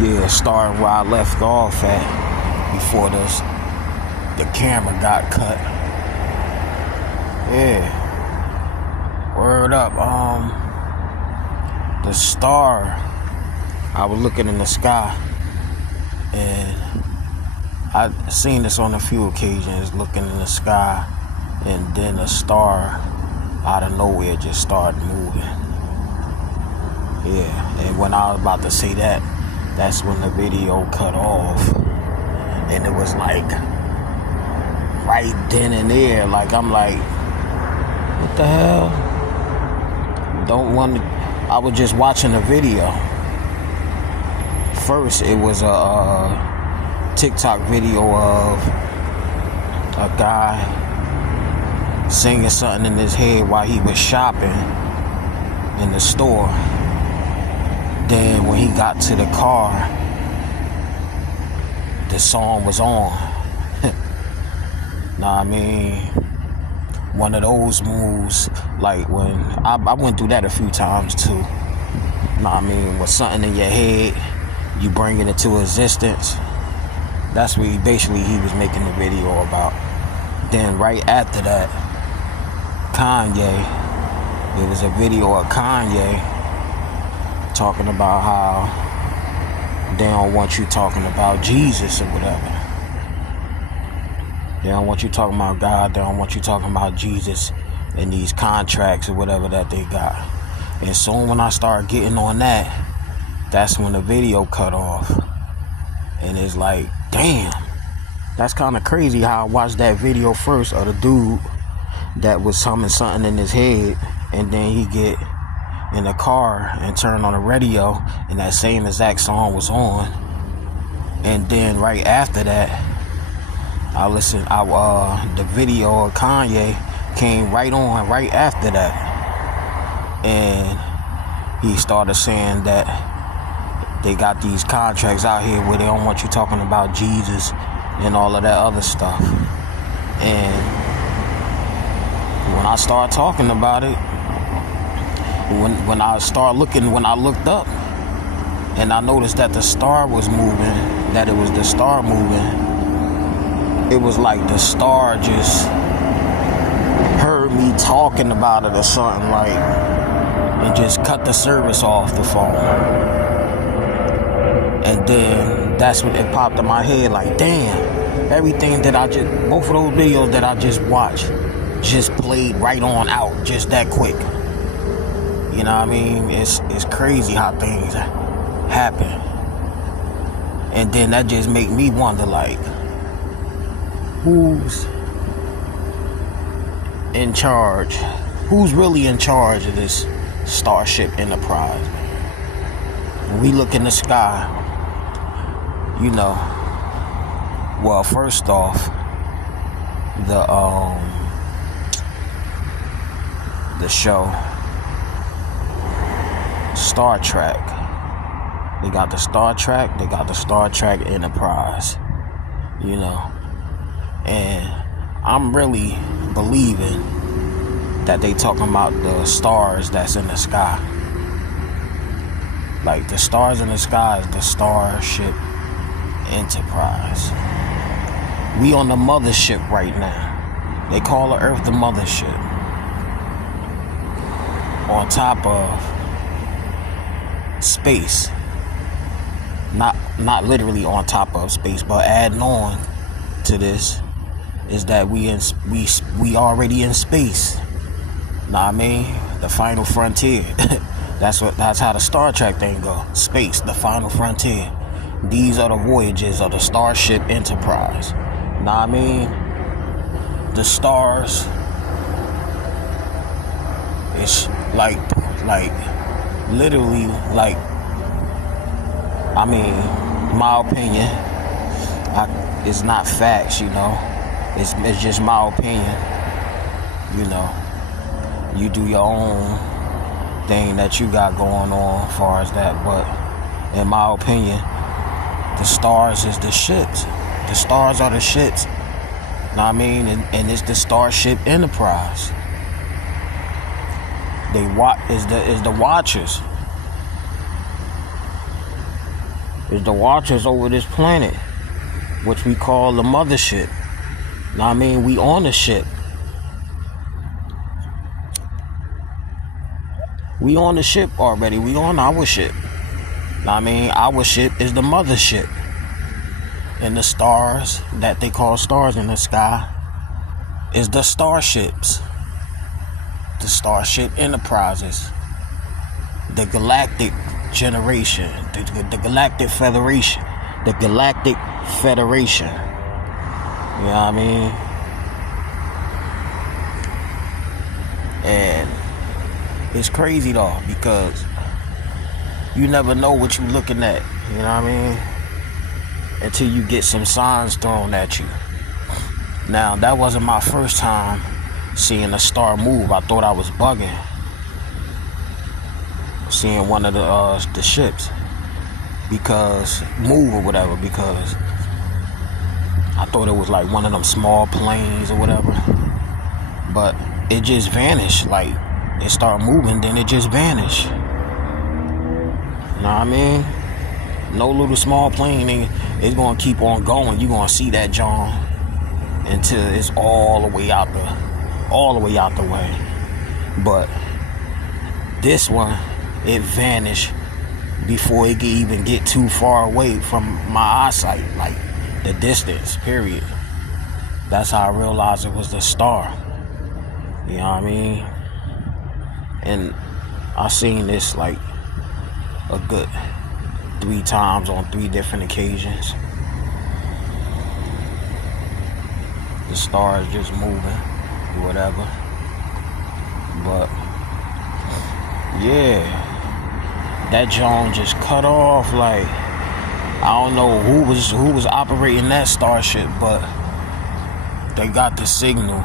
Yeah, starting where I left off at before the camera got cut. Yeah. Word up. The star. I was looking in the sky, and I seen this on a few occasions, looking in the sky, and then a star out of nowhere just started moving. Yeah, and when I was about to say that, that's when the video cut off. And it was like right then and there, like I'm like, what the hell? I was just watching the video. First, it was a TikTok video of a guy singing something in his head while he was shopping in the store. Then when he got to the car, the song was on. Nah, I mean, one of those moves, like when I went through that a few times too. Nah, I mean, with something in your head, you bring it into existence. That's what he was making the video about. Then right after that, Kanye, it was a video of Kanye talking about how they don't want you talking about Jesus or whatever. They don't want you talking about God. They don't want you talking about Jesus in these contracts or whatever that they got. And soon when I started getting on that, that's when the video cut off. And it's like, damn, that's kind of crazy how I watched that video first of the dude that was humming something in his head, and then he get in the car and turn on the radio and that same exact song was on. And then right after that, the video of Kanye came right on right after that, and he started saying that they got these contracts out here where they don't want you talking about Jesus and all of that other stuff. And when I started talking about it, when I looked up and I noticed that the star was moving, that it was the star moving, it was like the star just heard me talking about it or something, like, and just cut the service off the phone. And then that's when it popped in my head, like, damn, everything that both of those videos that I just watched just played right on out, just that quick. You know what I mean? It's crazy how things happen. And then that just make me wonder, like, who's in charge? Who's really in charge of this Starship Enterprise? When we look in the sky, you know, well, first off, the show Star Trek. They got the Star Trek, they got the Star Trek Enterprise, you know. And I'm really believing that they talking about the stars that's in the sky. Like, the stars in the sky is the Starship Enterprise. We on the mothership right now. They call the Earth the mothership. On top of space. Not literally on top of space, but adding on to this is that we already in space. Know what I mean? The final frontier. That's how the Star Trek thing go. Space, the final frontier. These are the voyages of the Starship Enterprise. Know what I mean? The stars. It's like literally, like, I mean, my opinion, it's not facts, you know. It's just my opinion, you know. You do your own thing that you got going on as far as that, but in my opinion, the stars is the ships. The stars are the ships. Know what I mean? And it's the Starship Enterprise. Is the watchers. is the watchers over this planet, which we call the mothership. Now, I mean, we on the ship. We on the ship already. We on our ship. Now, I mean, our ship is the mothership. And the stars that they call stars in the sky is the starships. The Starship Enterprises. The Galactic Generation. The Galactic Federation. The Galactic Federation. You know what I mean? And it's crazy though, because you never know what you're looking at, you know what I mean? Until you get some signs thrown at you. Now, that wasn't my first time seeing a star move. I thought I was bugging. Seeing one of the ships move or whatever, because I thought it was like one of them small planes or whatever. But it just vanished. Like, it started moving, then it just vanished. You know what I mean? No little small plane, it's gonna keep on going. You're gonna see that John until it's all the way out the way. But this one, it vanished before it could even get too far away from my eyesight, like the distance, period. That's how I realized it was the star. You know what I mean? And I seen this like a good 3 times on 3 different occasions. The star is just moving, whatever. But yeah, that John just cut off. Like, I don't know who was operating that starship, but they got the signal.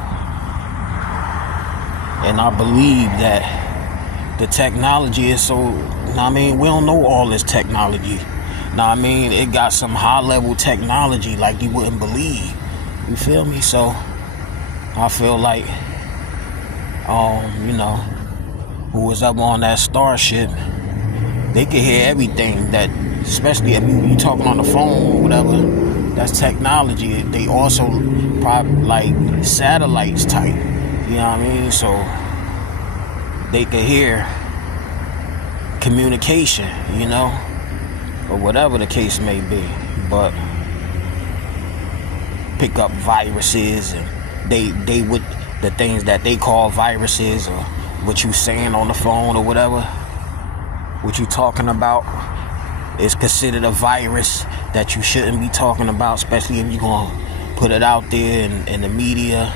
And I believe that the technology is so, I mean, we don't know all this technology. Now, I mean, it got some high-level technology like you wouldn't believe. You feel me? So, I feel like, you know, who was up on that starship, they could hear everything that, especially if you talking on the phone or whatever, that's technology. They also probably like satellites type. You know what I mean? So they could hear communication, you know, or whatever the case may be. But pick up viruses, and they would, the things that they call viruses, or what you saying on the phone or whatever, what you talking about is considered a virus that you shouldn't be talking about, especially if you're gonna put it out there in the media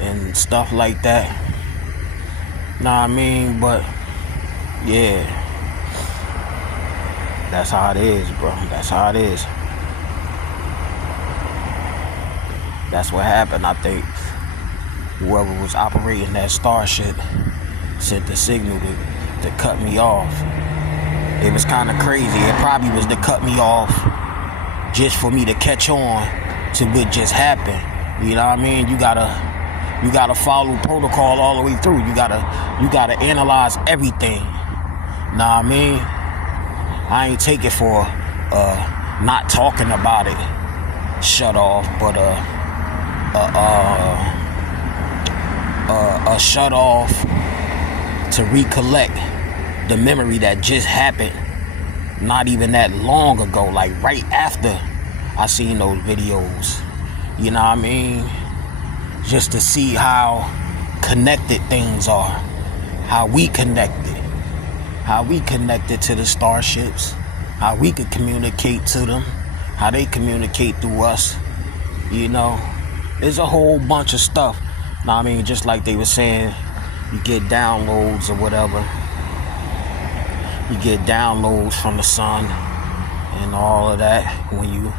and stuff like that. Know what I mean? But yeah, that's how it is, bro. That's how it is. That's what happened. I think whoever was operating that starship sent the signal to cut me off. It was kind of crazy. It probably was to cut me off just for me to catch on to what just happened. You know what I mean? You gotta follow protocol all the way through. You gotta analyze everything. Know what I mean? I ain't take it for not talking about it, shut off, but a shut off to recollect the memory that just happened not even that long ago, like right after I seen those videos. You know what I mean? Just to see how connected things are, how we connected to the starships, how we could communicate to them, how they communicate through us. You know, there's a whole bunch of stuff. Now, I mean, just like they were saying, you get downloads or whatever. You get downloads from the sun and all of that when you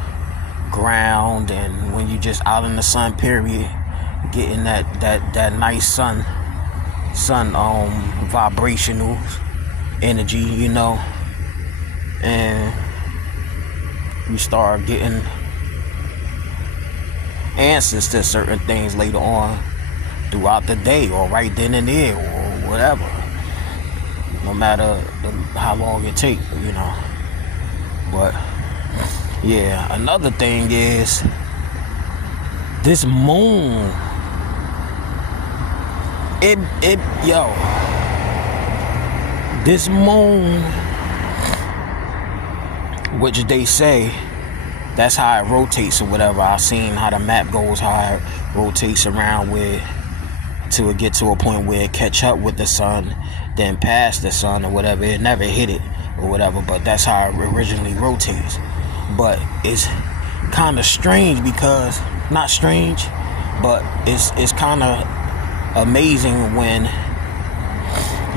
ground, and when you just out in the sun, period, getting that nice sun vibrational energy, you know, and you start getting answers to certain things later on throughout the day, or right then and there, or whatever, no matter how long it takes, you know. But yeah, another thing is this moon. This moon, which they say that's how it rotates or whatever. I've seen how the map goes, how it rotates around with till it get to a point where it catch up with the sun, then past the sun or whatever. It never hit it or whatever, but that's how it originally rotates. But it's kind of strange because, not strange, but it's kind of amazing when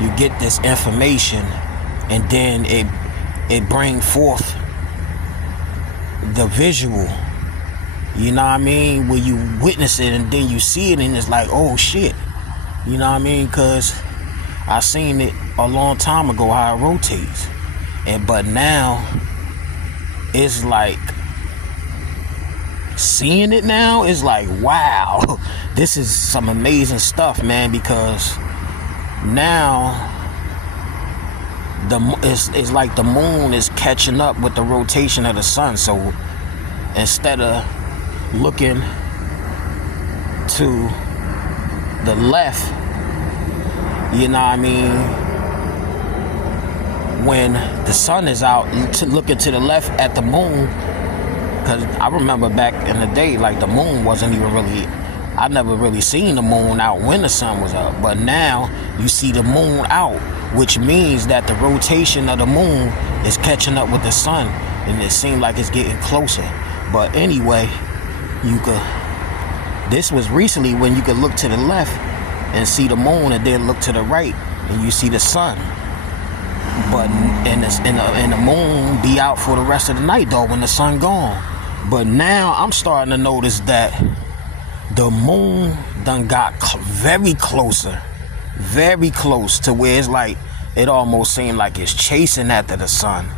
you get this information and then it bring forth the visual, you know what I mean, where you witness it and then you see it and it's like, oh shit, you know what I mean, because I seen it a long time ago how it rotates, but now it's like seeing it now is like, wow, this is some amazing stuff, man, because now it's like the moon is catching up with the rotation of the sun. So instead of looking to the left, you know what I mean, when the sun is out, looking to the left at the moon, because I remember back in the day, like, the moon wasn't even really, I never really seen the moon out when the sun was out. But now you see the moon out, which means that the rotation of the moon is catching up with the sun, and it seems like it's getting closer. But anyway, this was recently when you could look to the left and see the moon, and then look to the right and you see the sun. But and the moon be out for the rest of the night though when the sun gone. But now I'm starting to notice that the moon done got very close to where it's like it almost seems like it's chasing after the sun,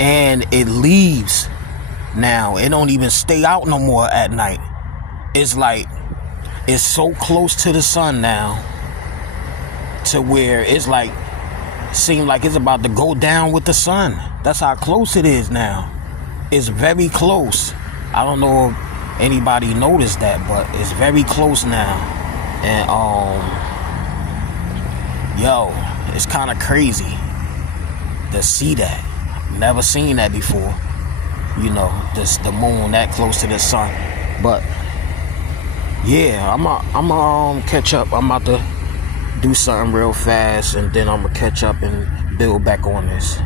and it leaves. Now it don't even stay out no more at night. It's like it's so close to the sun now to where it's like seem like it's about to go down with the sun. That's how close it is now. It's very close. I don't know if anybody noticed that, but it's very close now. And it's kind of crazy to see that. Never seen that before, you know, the moon that close to the sun. But yeah, I'm catch up. I'm about to do something real fast, and then I'm gonna catch up and build back on this.